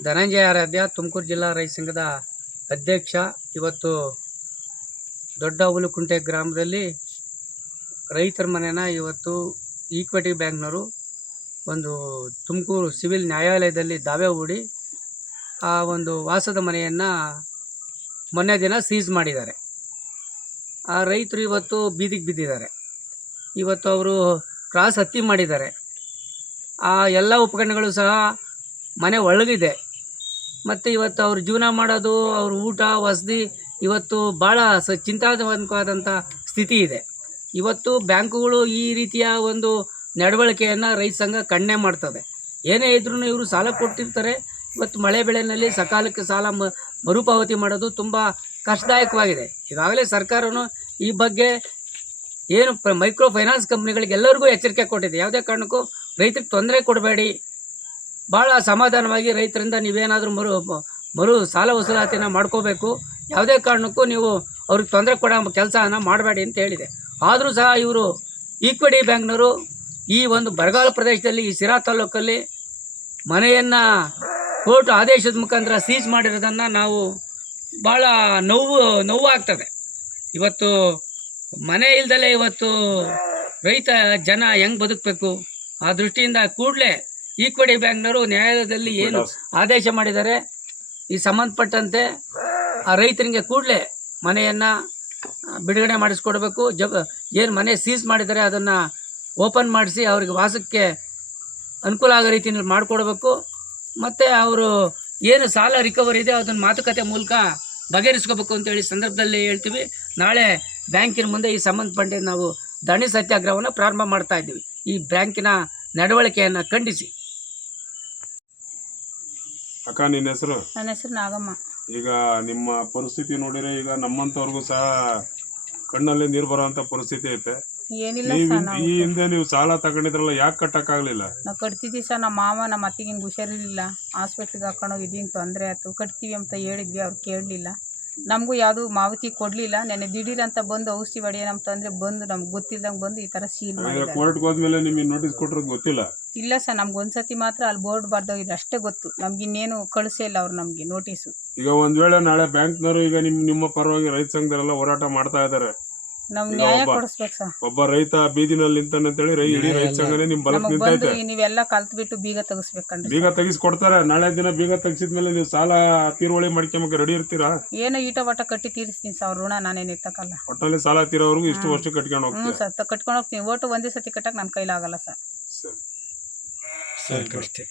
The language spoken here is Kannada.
ಧನಂಜಯ ಆರಾಧ್ಯ, ತುಮಕೂರು ಜಿಲ್ಲಾ ರೈತ ಸಂಘದ ಅಧ್ಯಕ್ಷ. ಇವತ್ತು ದೊಡ್ಡ ಹುಲುಕುಂಟೆ ಗ್ರಾಮದಲ್ಲಿ ರೈತರ ಮನೆನ ಇವತ್ತು ಈಕ್ವಿಟಿ ಬ್ಯಾಂಕ್ನವರು ಒಂದು ತುಮಕೂರು ಸಿವಿಲ್ ನ್ಯಾಯಾಲಯದಲ್ಲಿ ದಾವೆ ಹೂಡಿ ಆ ಒಂದು ವಾಸದ ಮನೆಯನ್ನು ಮೊನ್ನೆ ದಿನ ಸೀಸ್ ಮಾಡಿದ್ದಾರೆ. ಆ ರೈತರು ಇವತ್ತು ಬೀದಿಗೆ ಬಿದ್ದಿದ್ದಾರೆ. ಇವತ್ತು ಅವರು ಕ್ರಾಸ್ ಹತ್ತಿ ಮಾಡಿದ್ದಾರೆ. ಆ ಎಲ್ಲ ಉಪಕರಣಗಳು ಸಹ ಮನೆ ಒಳಗಿದೆ. ಮತ್ತು ಇವತ್ತು ಅವ್ರ ಜೀವನ ಮಾಡೋದು, ಅವ್ರ ಊಟ ವಸತಿ ಇವತ್ತು ಭಾಳ ಚಿಂತಾಜನಕವಾದಂಥ ಸ್ಥಿತಿ ಇದೆ. ಇವತ್ತು ಬ್ಯಾಂಕುಗಳು ಈ ರೀತಿಯ ಒಂದು ನಡವಳಿಕೆಯನ್ನು ರೈತ ಸಂಘ ಖಂಡನೆ ಮಾಡ್ತದೆ. ಏನೇ ಇದ್ರೂ ಇವರು ಸಾಲ ಕೊಟ್ಟಿರ್ತಾರೆ. ಇವತ್ತು ಮಳೆ ಬೆಳೆಯಲ್ಲಿ ಸಕಾಲಕ್ಕೆ ಸಾಲ ಮರುಪಾವತಿ ಮಾಡೋದು ತುಂಬ ಕಷ್ಟದಾಯಕವಾಗಿದೆ. ಈಗಾಗಲೇ ಸರ್ಕಾರನು ಈ ಬಗ್ಗೆ ಏನು ಮೈಕ್ರೋ ಫೈನಾನ್ಸ್ ಕಂಪ್ನಿಗಳಿಗೆಲ್ಲರಿಗೂ ಎಚ್ಚರಿಕೆ ಕೊಟ್ಟಿದೆ. ಯಾವುದೇ ಕಾರಣಕ್ಕೂ ರೈತರಿಗೆ ತೊಂದರೆ ಕೊಡಬೇಡಿ, ಭಾಳ ಸಮಾಧಾನವಾಗಿ ರೈತರಿಂದ ನೀವೇನಾದರೂ ಮರು ಸಾಲ ವಸೂಲಾತಿನ ಮಾಡ್ಕೋಬೇಕು, ಯಾವುದೇ ಕಾರಣಕ್ಕೂ ನೀವು ಅವ್ರಿಗೆ ತೊಂದರೆ ಕೊಡೋ ಕೆಲಸನ ಮಾಡಬೇಡಿ ಅಂತ ಹೇಳಿದೆ. ಆದರೂ ಸಹ ಇವರು ಈಕ್ವಿಟಿ ಬ್ಯಾಂಕ್ನವರು ಈ ಒಂದು ಬರಗಾಲ ಪ್ರದೇಶದಲ್ಲಿ ಈ ಸಿರಾ ತಾಲೂಕಲ್ಲಿ ಮನೆಯನ್ನು ಕೋರ್ಟ್ ಆದೇಶದ ಮುಖಾಂತರ ಸೀಜ್ ಮಾಡಿರೋದನ್ನು ನಾವು ಭಾಳ ನೋವು ಆಗ್ತದೆ. ಇವತ್ತು ಮನೆ ಇಲ್ದಲೇ ಇವತ್ತು ರೈತ ಜನ ಹೆಂಗೆ ಬದುಕಬೇಕು? ಆ ದೃಷ್ಟಿಯಿಂದ ಕೂಡಲೇ ಈಕ್ವಿಟಿ ಬ್ಯಾಂಕ್ನವರು ನ್ಯಾಯಾಲಯದಲ್ಲಿ ಏನು ಆದೇಶ ಮಾಡಿದ್ದಾರೆ ಈ ಸಂಬಂಧಪಟ್ಟಂತೆ ಆ ರೈತರಿಗೆ ಕೂಡಲೇ ಮನೆಯನ್ನು ಬಿಡುಗಡೆ ಮಾಡಿಸ್ಕೊಡ್ಬೇಕು. ಏನು ಮನೆ ಸೀಸ್ ಮಾಡಿದ್ದಾರೆ ಅದನ್ನು ಓಪನ್ ಮಾಡಿಸಿ ಅವ್ರಿಗೆ ವಾಸಕ್ಕೆ ಅನುಕೂಲ ಆಗೋ ರೀತಿಯಲ್ಲಿ ಮಾಡಿಕೊಡ್ಬೇಕು. ಮತ್ತು ಅವರು ಏನು ಸಾಲ ರಿಕವರಿ ಇದೆ ಅದನ್ನು ಮಾತುಕತೆ ಮೂಲಕ ಬಗೆಹರಿಸ್ಕೋಬೇಕು ಅಂತೇಳಿ ಸಂದರ್ಭದಲ್ಲಿ ಹೇಳ್ತೀವಿ. ನಾಳೆ ಬ್ಯಾಂಕಿನ ಮುಂದೆ ಈ ಸಂಬಂಧಪಟ್ಟ ನಾವು ಧರಣಿ ಸತ್ಯಾಗ್ರಹವನ್ನು ಪ್ರಾರಂಭ ಮಾಡ್ತಾ ಇದ್ದೀವಿ, ಈ ಬ್ಯಾಂಕಿನ ನಡವಳಿಕೆಯನ್ನು ಖಂಡಿಸಿ. ಅಕ್ಕ, ನಿನ್ನ ಹೆಸರು? ನನ್ನ ಹೆಸರು ನಾಗಮ್ಮ. ಈಗ ನಿಮ್ಮ ಪರಿಸ್ಥಿತಿ ನೋಡಿದ್ರೆ ಈಗ ನಮ್ಮಂತವ್ರಿಗೂ ಸಹ ಕಣ್ಣಲ್ಲಿ ನೀರು ಬರೋಂಥ ಪರಿಸ್ಥಿತಿ ಐತೆ. ಏನಿಲ್ಲ ಈ ಹಿಂದೆ ನೀವು ಸಾಲ ತಗೊಂಡಿದ್ರಲ್ಲ, ಯಾಕೆ ಕಟ್ಟಕ್ಕಾಗಲಿಲ್ಲ? ನಾವು ಕಟ್ತಿದ್ವಿ ಸರ್. ನಮ್ಮ ಮಾವ ನಮ್ಮ ಅತ್ತಿಗೆ ಹಿಂಗೆ ಹುಷಾರಿರಲಿಲ್ಲ, ಹಾಸ್ಪಿಟ್ಲಿಗೆ ಹಾಕೊಂಡೋಗಿದ್ವಿ, ಹಿಂಗೆ ತೊಂದರೆ ಆಯ್ತು, ಕಟ್ತೀವಿ ಅಂತ ಹೇಳಿದ್ವಿ. ಅವ್ರು ಕೇಳಲಿಲ್ಲ, ನಮಗೂ ಯಾವುದು ಮಾಹಿತಿ ಕೊಡಲಿಲ್ಲ. ನೆನ್ನೆ ದಿಢೀರ್ ಅಂತ ಬಂದು ಔಷಧಿ ಹೊಡೆಯೋಣ ಅಂತಂದರೆ ಬಂದು ನಮ್ಗೆ ಗೊತ್ತಿಲ್ದಂಗೆ ಬಂದು ಈ ಥರ ಸೀಲ್ ಮಾಡಿದ್ದಾರೆ. ಕೋರ್ಟ್ಗೆ ಹೋದ್ಮೇಲೆ ನಿಮಗೆ ನೋಟಿಸ್ ಕೊಟ್ಟಿರೋದು ಗೊತ್ತಿಲ್ಲ? ಇಲ್ಲ ಸರ್, ನಮ್ಗೆ ಒಂದ್ಸತಿ ಮಾತ್ರ ಅಲ್ಲಿ ಬೋರ್ಡ್ ಬರ್ದೋಗಿದ್ರು ಅಷ್ಟೇ ಗೊತ್ತು. ನಮ್ಗೆ ಇನ್ನೇನು ಕಳಿಸೇ ಇಲ್ಲ ಅವ್ರು ನಮಗೆ ನೋಟಿಸು. ಈಗ ಒಂದ್ ವೇಳೆ ನಾಳೆ ಬ್ಯಾಂಕ್ನವರು ಈಗ ನಿಮ್ಮ ಪರವಾಗಿ ರೈತ ಸಂಘದವರೆಲ್ಲ ಹೋರಾಟ ಮಾಡ್ತಾ ಇದ್ದಾರೆ, ನಮ್ಗೆ ನ್ಯಾಯ ಕೊಡಿಸ್ಬೇಕು ಸರ್. ಒಬ್ಬ ರೈತ ಬೀದಿನಲ್ಲಿ ನಿಂತಾನಂತೇಳಿ ಇಡೀ ರೈತ ಸಂಘನೇ ನಿಮ್ ಬಲಕ್ಕೆ ನಿಂತೈತೆ. ನೀವೆಲ್ಲ ಕಲ್ತ್ಬಿಟ್ಟು ಬೀಗ ತೆಗಿಸ್ಬೇಕಂದ್ರೆ ಬೀಗ ತೆಗಿಸ್ಕೊಡ್ತಾರೆ. ನಾಳೆ ದಿನ ಬೀಗ ತೆಗಿಸಿದ್ಮೇಲೆ ನೀವು ಸಾಲ ತೀರುವಳಿ ಮಾಡ್ಕೊಂಬಕ್ಕೆ ರೆಡಿ ಇರ್ತೀರಾ? ಏನೋ ಈಟ ಒಟ್ಟ ಕಟ್ಟಿ ತೀರಿಸ್ತೀನಿ ಸರ್, ಋಣ ನಾನೇನು ಎತ್ತಕ್ಕಲ್ಲ. ಒಟ್ಟಲ್ಲಿ ಸಾಲ ತೀರೋವರೆಗೂ ಇಷ್ಟು ವರ್ಷ ಕಟ್ಕೊಂಡು ಹೋಗ್ತೀನಿ ಸರ್, ಕಟ್ಕೊಂಡು ಹೋಗ್ತೀನಿ. ಓಟು ಒಂದೇ ಸತಿ ಕಟ್ಟಕ್ಕೆ ನನ್ನ ಕೈಲಾಗಲ್ಲ ಸರ್. ಸರಿ, ಅಷ್ಟೇ.